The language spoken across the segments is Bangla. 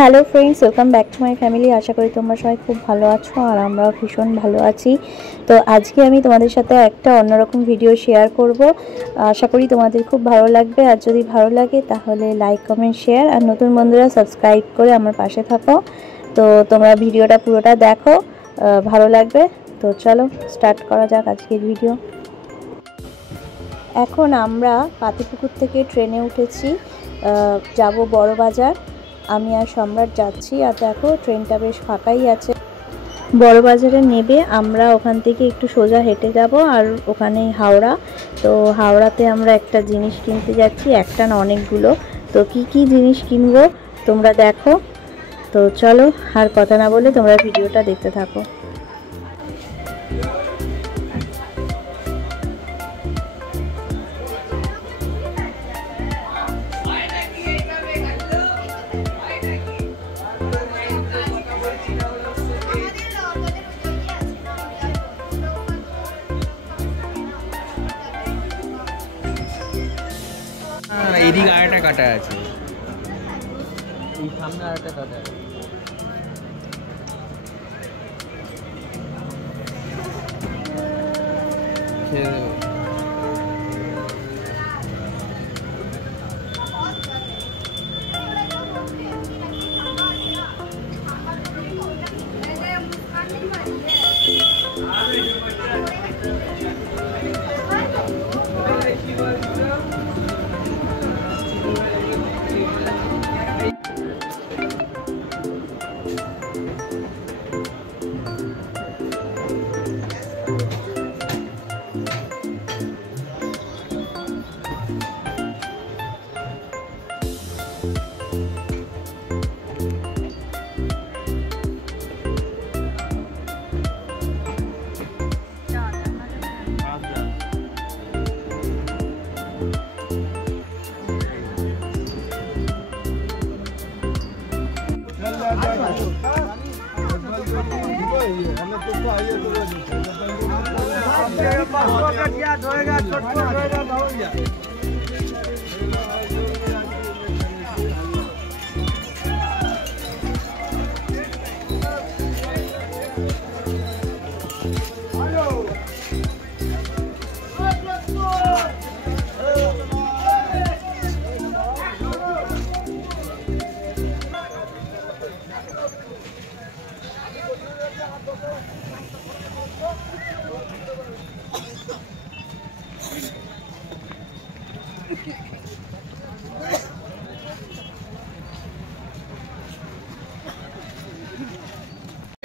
Hello friends, welcome back to my family. আশা করি তোমরা সবাই খুব ভালো আছো আর আমরাও ভীষণ ভালো আছি। তো আজকে আমি তোমাদের সাথে একটা অন্যরকম ভিডিও শেয়ার করব। আশা করি তোমাদের খুব ভালো লাগবে। আর যদি ভালো লাগে তাহলে লাইক, কমেন্ট, শেয়ার আর নতুন বন্ধুরা সাবস্ক্রাইব করে আমার পাশে থাকো। তো তোমরা ভিডিওটা পুরোটা দেখো, ভালো লাগবে। তো চলো স্টার্ট করা যাক আজকের ভিডিও। এখন আমরা পাতিপুকুর থেকে ট্রেনে উঠেছি, যাব বড়বাজার। আমি আর সম্রাট যাচ্ছি। আর দেখো ট্রেনটা বেশ ফাঁকাই আছে। বড়বাজারে নেবে আমরা ওখান থেকে একটু সোজা হেঁটে যাব, আর ওখানে হাওড়া। তো হাওড়াতে আমরা একটা জিনিস কিনতে যাচ্ছি, একটা না অনেকগুলো। তো কি কি জিনিস কিনবো তোমরা দেখো। তো চলো আর কথা না বলে তোমরা ভিডিওটা দেখতে থাকো। এদিকে আরেকটা কাটা আছে, এই সামনে আরেকটা কাটা আছে।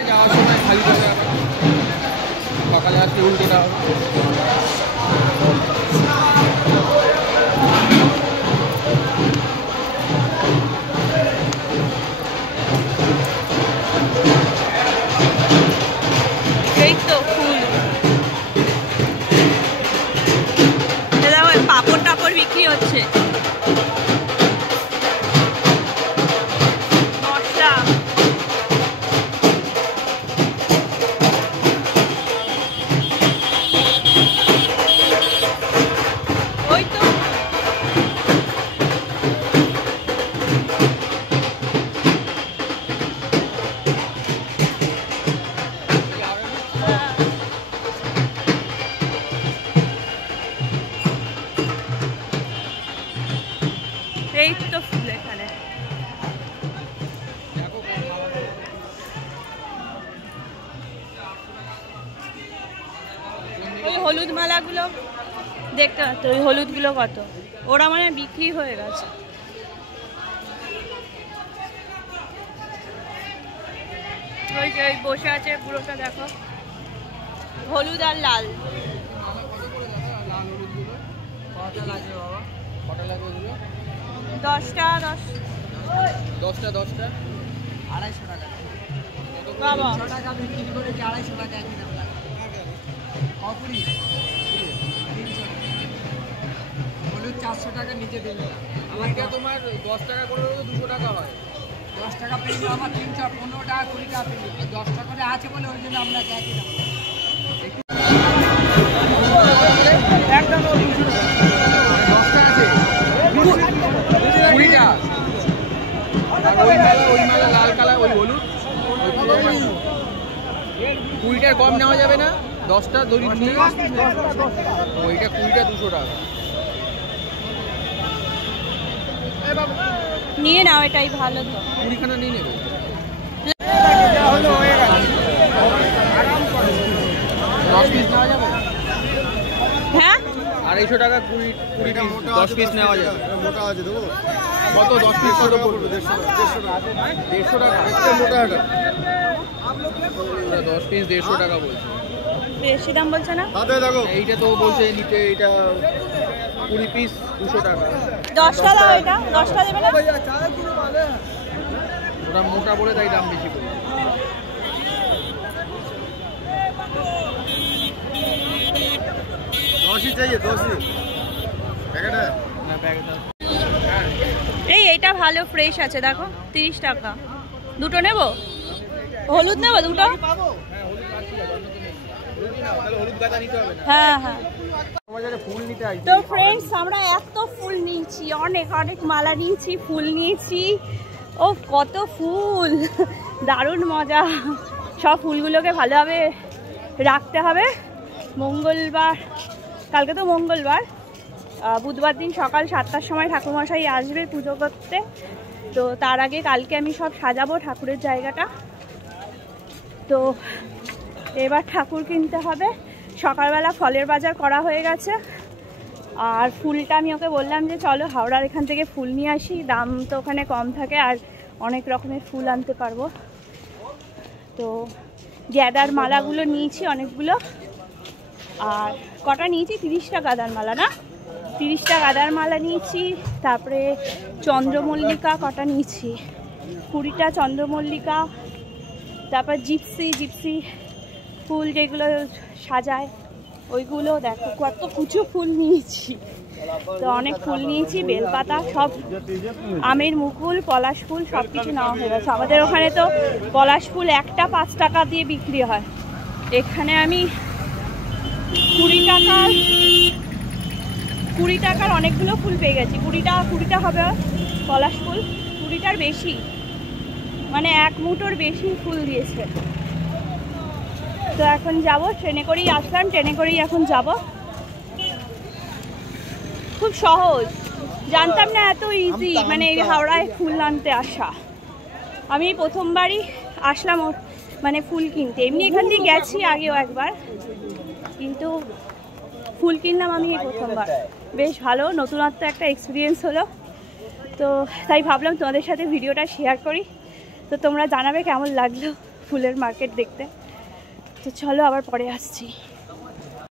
যাওয়ার সময় খালি টাকা সকালে আসলে উল্টোটা এই তো ফুল পাপড় টাপড় বিক্রি হচ্ছে। এই তো ফুল এখানে। ওই হলুদ মালাগুলো দেখতে পাচ্ছ, ওই হলুদগুলো কত? ওরা মানে বিক্রি হয়ে গেছে। ওই যে ওই বসে আছে পুরোটা দেখো, হলুদ আর লাল। কটা লাগবে ওগুলো? 10টা 10টা 250 টাকা। বাবা 300 টাকা বিক্রি করে 250 টাকা একই দাম লাগে। কপুরি 300 টাকা, হলুদ 400 টাকা নিচে দিয়ে দিলাম। আমাকে তোমার 10 টাকা করে 200 টাকা হয়। 10 টাকা পেয়ে আমার 300 15 টাকা 20 টাকা পেয়ে 10 টাকা করে আছে বলে ওই জন্য আমরা একই দাম। একদম 200 টাকা 10টা আছে 20 টাকা। আর ওই মালা লাল কালার, ওই হলুদ, ওই 20টার কম নেওয়া যাবে না? 10টা দড়ি নিয়ে ওইটা 20টা 200 টাকা। নিয়ে নাও, এটাই ভালো তো। 20খানা নিয়ে নেবে। 10 পিস নেওয়া যাবে? হ্যাঁ 250 টাকা 20 পিস, 10 পিস নেওয়া যাবে। মোটা আছে দেবো কত 10 পিস কত পড়বে? 150 টাকা। মোটা হাটা 10 পিস 150 টাকা বলছে। বেশি দাম বলছে না? হাতে দেখো এইটা তো বলছে নিতে, এটা 20 পিস 200 টাকা। 10টা দাও, এটা 10টা দেবে না? ওটা মোটা বলে তাই দাম বেশি বলছে। দশই চাইয়ে 10ই প্যাকেট না প্যাকেট দাও। এটা ভালো ফ্রেশ আছে, দেখো 30 টাকা। দুটো নেব? হলুদ নেব দুটো? হ্যাঁ হ্যাঁ। ফুল নিতে আসবে। তো ফ্রেন্ডস, আমরা এত ফুল নিয়েছি, অনেক অনেক মালা নিয়েছি, ফুল নিয়েছি। ও কত ফুল, দারুণ মজা। সব ফুলগুলোকে ভালোভাবে রাখতে হবে। মঙ্গলবার, কালকে তো মঙ্গলবার, বুধবার দিন সকাল 7টার সময় ঠাকুরমশাই আসবে পুজো করতে। তো তার আগে কালকে আমি সব সাজাবো ঠাকুরের জায়গাটা। তো এবার ঠাকুর কিনতে হবে। সকালবেলা ফলের বাজার করা হয়ে গেছে। আর ফুলটা আমি ওকে বললাম যে চলো হাওড়ার এখান থেকে ফুল নিয়ে আসি, দাম তো ওখানে কম থাকে আর অনেক রকমের ফুল আনতে পারবো। তো গ্যাদার মালাগুলো নিয়েছি অনেকগুলো। আর কটা নিয়েছি? 30টা গাঁদার মালা না? 30টা গাঁদার মালা নিয়েছি। তারপরে চন্দ্রমল্লিকা কটা নিয়েছি? 20টা চন্দ্রমল্লিকা। তারপর জিপসি ফুল যেগুলো সাজায় ওইগুলো, দেখো কত কুচো ফুল নিয়েছি। তো অনেক ফুল নিয়েছি, বেলপাতা, সব আমের মুকুল, পলাশ ফুল সব কিছু নেওয়া হয়ে গেছে। আমাদের ওখানে তো পলাশ ফুল একটা 5 টাকা দিয়ে বিক্রি হয়, এখানে আমি 20 টাকার অনেকগুলো ফুল পেয়ে গেছি। 20টা হবে পলাশ ফুল, 20টার বেশি, মানে 1 মুঠোর বেশি ফুল দিয়েছে। তো এখন যাব, ট্রেনে করেই আসলাম, ট্রেনে করেই এখন যাব। খুব সহজ, জানতাম না এত ইজি, মানে এই হাওড়ায় ফুল আনতে আসা। আমি প্রথমবারই আসলাম মানে ফুল কিনতে। এমনি এখান দিয়ে গেছি আগেও একবার, কিন্তু ফুল কিনলাম আমি এই প্রথমবার। বেশ ভালো, নতুনত্ব একটা এক্সপিরিয়েন্স হলো। তো তাই ভাবলাম তোমাদের সাথে ভিডিওটা শেয়ার করি। তো তোমরা জানাবে কেমন লাগলো ফুলের মার্কেট দেখতে। তো চলো আবার পরে আসছি।